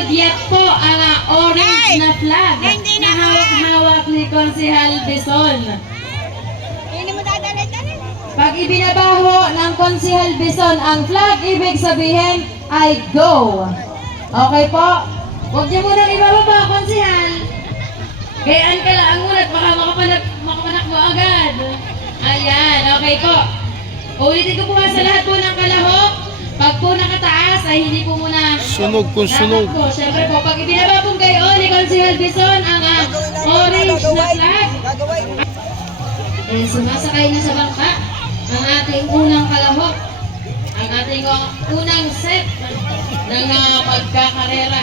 Hudyat po ang orange na flag Hindi na na. hawak-hawak ni Konsehal Bison. Hindi mo dadalhin-dalhin. Pag ibinabaho ng Konsehal Bison ang flag, ibig sabihin ay go. Okay po? Huwag niyo muna ibababa, Konsehal. Gayaan ka lang ang mulat, baka makapanak, makapanak mo agad. Ayan, okay po. Ulitin ko po sa lahat po ng kalahok. Pag po nakataas ay hindi po muna Sunog kung sunog. po. Siyempre po, pag ibinaba po kayo ni Konsehal Bison ang ah, orange na flag, eh, sumasakay na sa bangka ang ating unang kalahok, ang ating uh, unang set ng uh, pagkakarera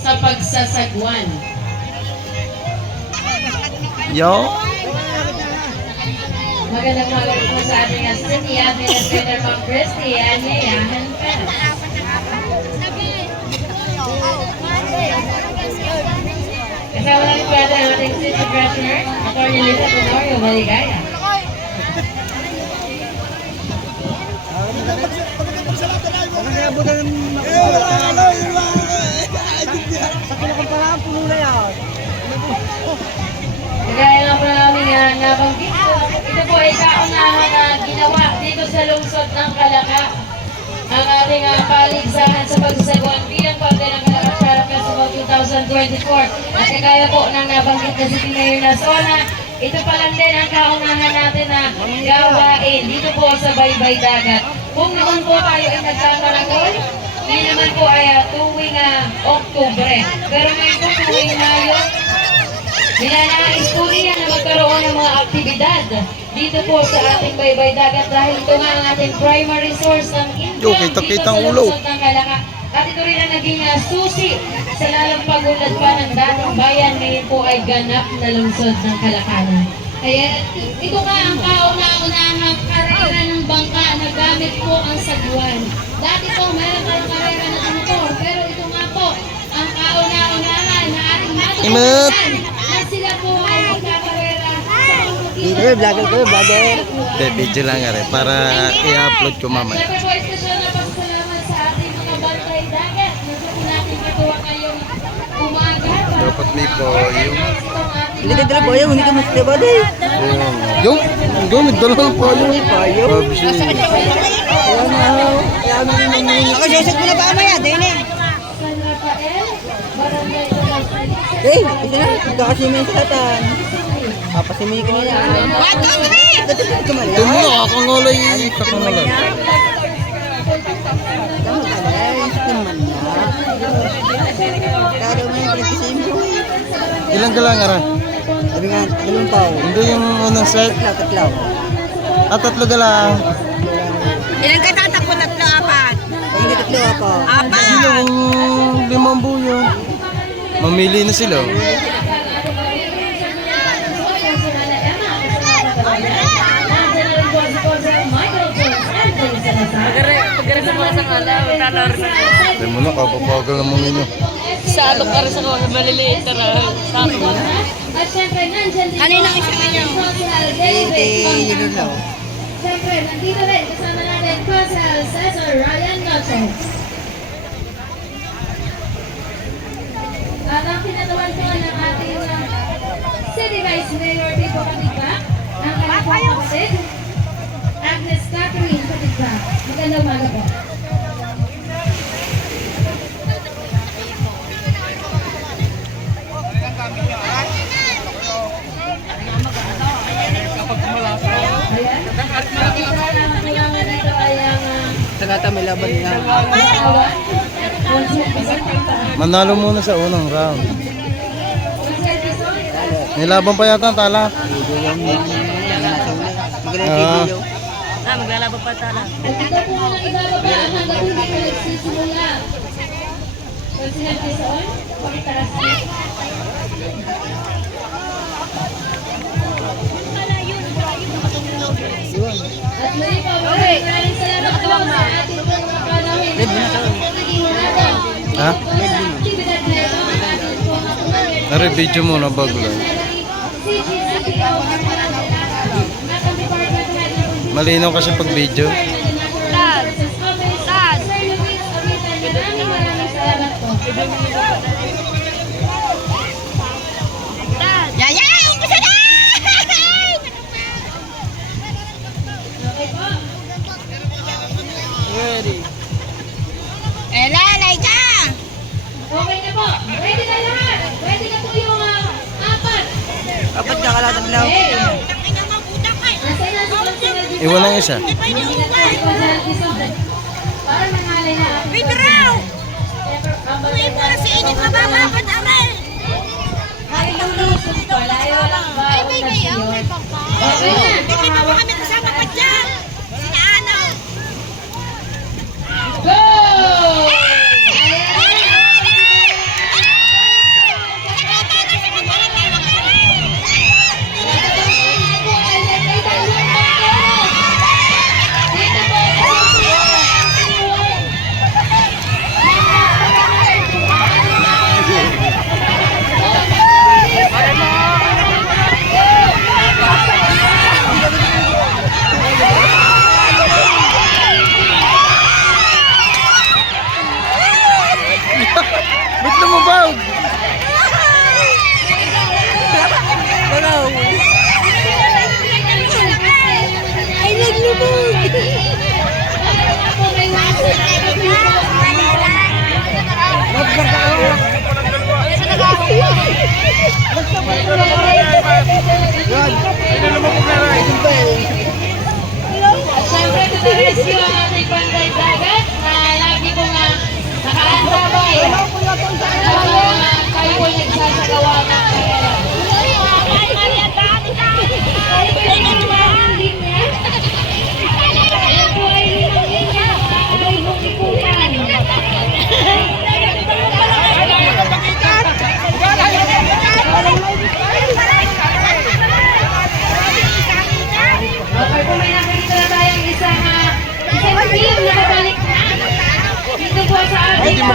sa pagsasagwan. Yo. Magandang umaga po sa ating uh, City Administrator Ma'am Christy Anyayahan Pérez. Kasama po natin ang ating City Treasurer, Atty. Lisa Tenorio Maligaya. Kagaya nga po nga nabanggit po, ito po ay kaunahang uh, ginawa dito sa lungsod ng Kalaka. Ang ating uh, paligsahan sa pagsasagwan bilang pagdalang Kalaka Charap Festival 2024. At kagaya po ng nabanggit na si Mayor Nasona, ito pa lang din ang kaunahan natin na gawain dito po sa Baybay Dagat. Kung noon po tayo ay nagkakaragol, hindi naman po ay uh, tuwing uh, Oktubre. Pero ngayon po tuwing Mayo, Ninanais po niya na magkaroon ng mga aktibidad dito po sa ating baybay dagat dahil ito nga ang ating primary source ng income ang dito sa ulo. lungsod ng Kalaka. At ito rin ang naging uh, susi sa lalong pagulad pa ng dating bayan ngayon po ay ganap na lungsod ng Kalakanan. Kaya ito nga ang kauna-unahang karera ng bangka na gamit po ang sagwan. Dati po meron tayong karera ng motor pero ito nga po ang kauna-unahan na ating matutunan sa Eh, vlogger ko, vlogger. De, video lang nga rin para i-upload ko mamaya. Dapat may poyong. Hindi ka dala boyo, hindi ka mas diba di? Yung, yung, nagdala ng poyong. Poyong? Pabsi. Ayan na. Ayan na. Ako, sisig mo na ba kamaya? Dahil na. Eh, ito na. Nila. One, two, three! Ito na, mo, yung pinagkisimpo. Ilang ka lang ara? Sabi nga, dalawang tao. Hindi yung unang set. Tatlaw, tatlaw. At tatlo ka lang. Ilan ka tatakbo? Tatlo, apat. Hindi tatlo ako. Apat! Yung limang buyo. Mamili na sila. Pagkara sa mga sangala, talor na. Sabi mo na, kapapagal naman ninyo. Sa alok ka rin sa mga maliliit na sako. At syempre, nandyan din Kanina po isa niyo. Hindi, yun lang. Syempre, nandito rin kasama natin Consul Cesar Ryan Noche. At ang pinatawan po ng ating uh, Vice Mayor Pico Katigba, ang kanyang po kapatid, Agnes Catherine Katigba. Magandang umaga po. May laban. Manalo muna sa unang round. May laban pa yata ang tala. Video Ah. video. Ah, maglalaban pa tala. Ito po muna ibababa hanggang hindi po nagsisimula. Consul Bison. Pakitaas niyo. At muli po, maraming salamat po sa ating mga panawin. Red mo na to. Ha? Aktibidad na ito ang Malinaw kasi pag video. Eh, kalat ang ilaw. Iwan lang isa. Pidraw! Uwi mo na sa inyong mababa, pataral! Ay, may may, oh, okay pa pa. Ay, may may, kami kasama.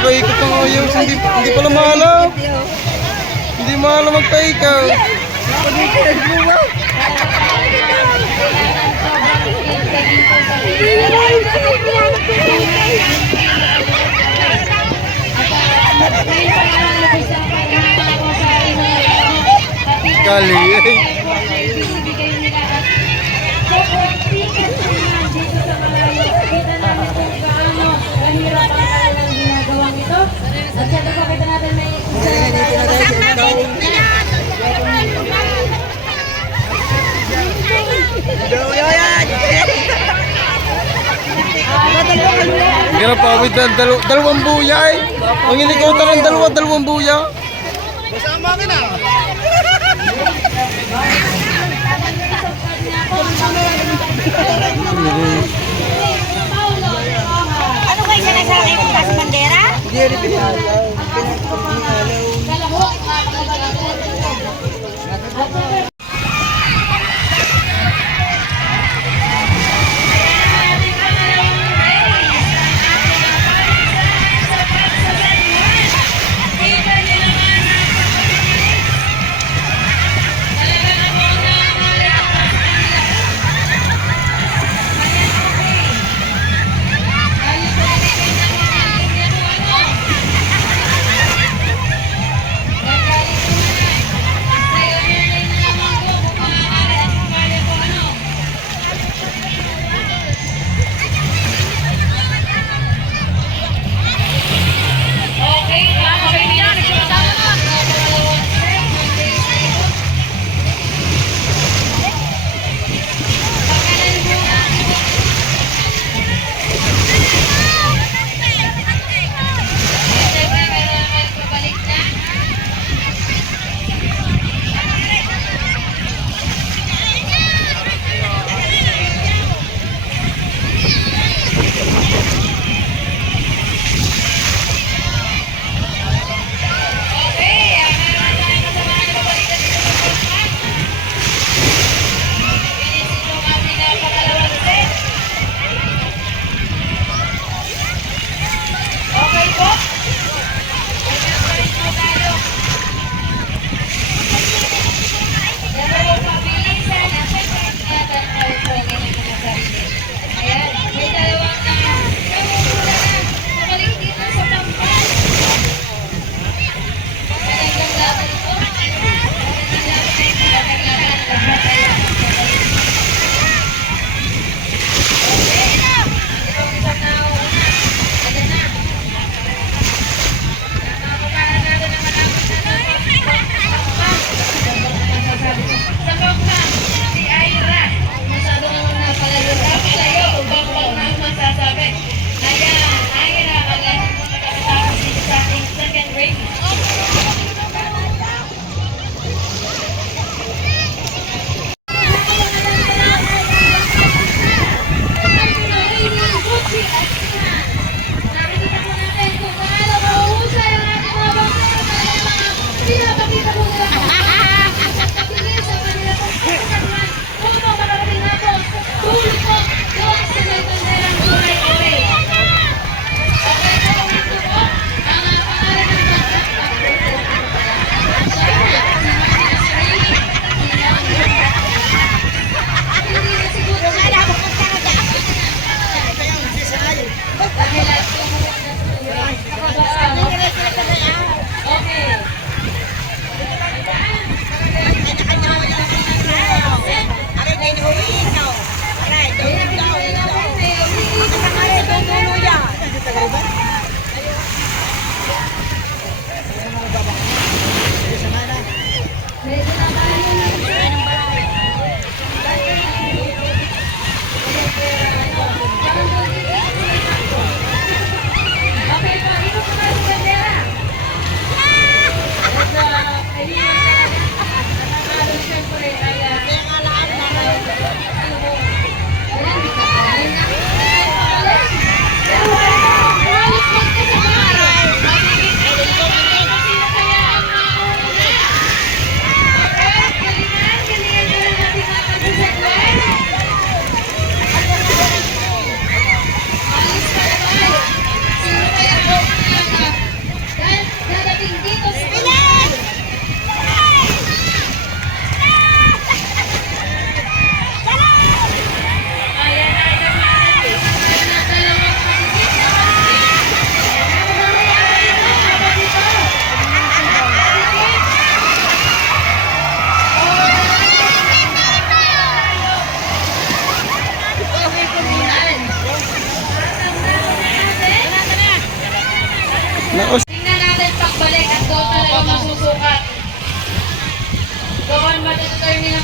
Makaikot ng ayos. Hindi, hindi pala maalam. Hindi maalam magpaikaw. Kali. Bibigay Hindi na pawid na dal dalawang buya eh. Ang inikutan ng dalawa, dalawang buya. Ano kayo sinasabi mo sa bandera? Hindi rin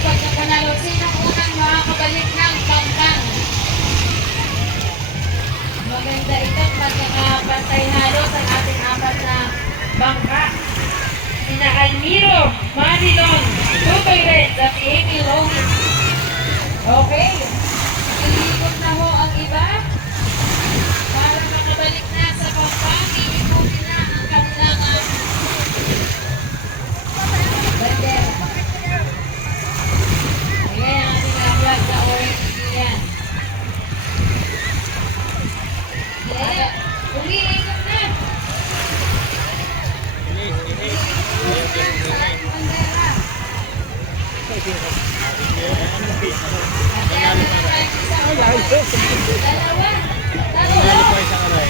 pagkapanalo. Sino unang makakabalik ng pangkang? Maganda ito at magkakapantay halos ang ating apat na bangka. Sina Almiro, Marilon, Tutoy Red at Amy Logan. Okay. Ilikot na ho ang iba. Para makabalik na sa pampang, iikutin na ang kanilang ah, bandera. Ayan ang ating ah, flag na orange yan. Yeah. Umiikot na. Umiikot na sa ating bandera. Ayan, meron tayong isang Dalawa. Tatlo.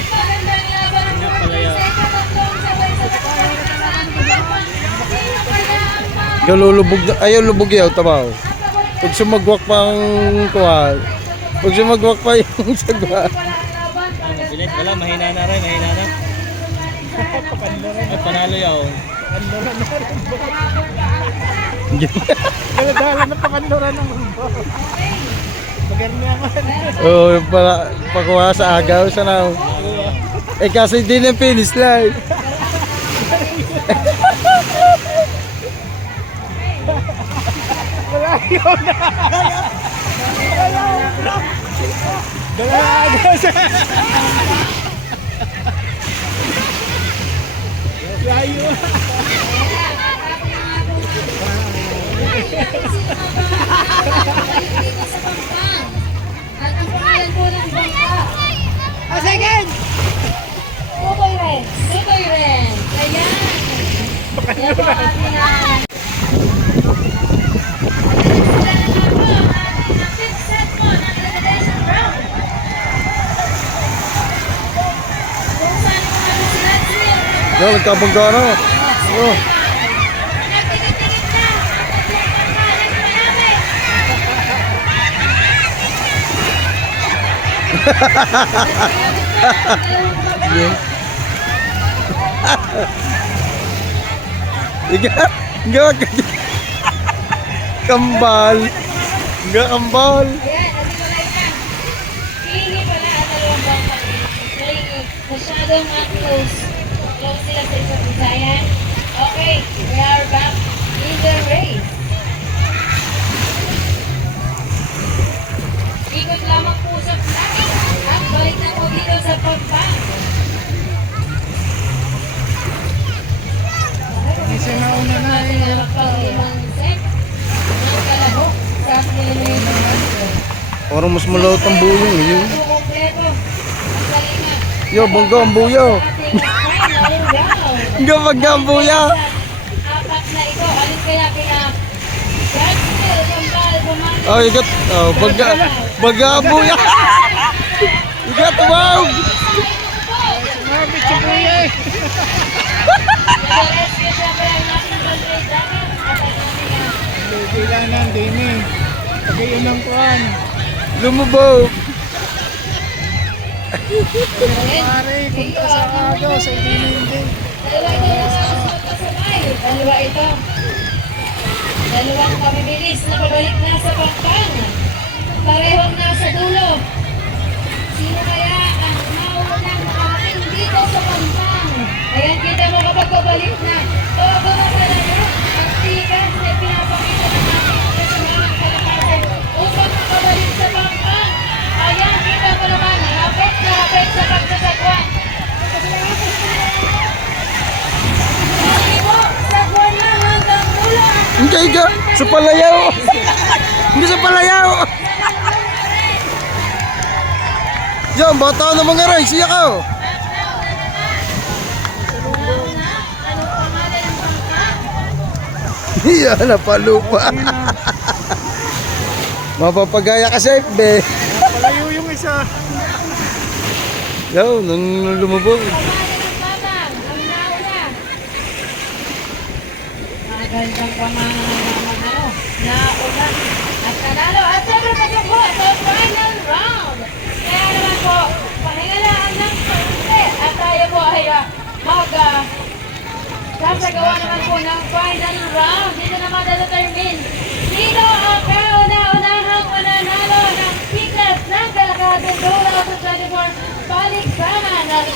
Magandang laban ang 46 at tatlong sabay sa pagkakaroon. Sino kaya ang mga Ikaw lulubog na. Ayaw lubog yaw, tabaw. Pag sumagwak pa ang kuhan. Pag sumagwak pa yung sagwa. Bilit, wala, mahina na rin, mahina na. Ay, panalo yaw. Oo, oh, para pakuha sa agaw sa now. Eh kasi di na finish line. At Yo, nagkabangga na. Oh. Nagtigit-tigit na. Ang pangalan po namin. Iga, iga, kambal. Iga, kambal. Parang mas malawat ang buyo. Yun. Galingan. Yo, bangga ang buyo. Iga, bangga ang buyo. Oh, igat. Oh, bangga. Bangga ang buyo. Iga, tumawag. Nag-rescue siyempre ang National Trade Dagat at ang ating ah, Kailangan din eh. Pag yun ang kuhan. Lumubog. Pare, punta sa agaw, sa hindi. Dalawa ito. Dalawang kabibilis na pabalik na sa pagpang. Parehong nasa dulo. Sino kaya ang maunang makarating dito sa pampang? Ayan, kita mo kapag pabalik na. Todo na Sa palayaw. Iga sa palayaw. Yan, bata na mga ray. Siya ka. Iya, napalupa. Mapapagaya ka sa FB. Palayo yung isa. Yo, nung lumubog. Magandang pamahalaan na ulan at nanalo at syempre pasok po sa final round. Kaya naman po, pahingalaan ng konti at tayo po ay uh, mag uh, sasagawa naman po ng final round. Dito naman na determine. Dito ang kauna-unahang mananalo ng tickets ng Kalakadong Dola sa 24 Paligsanan at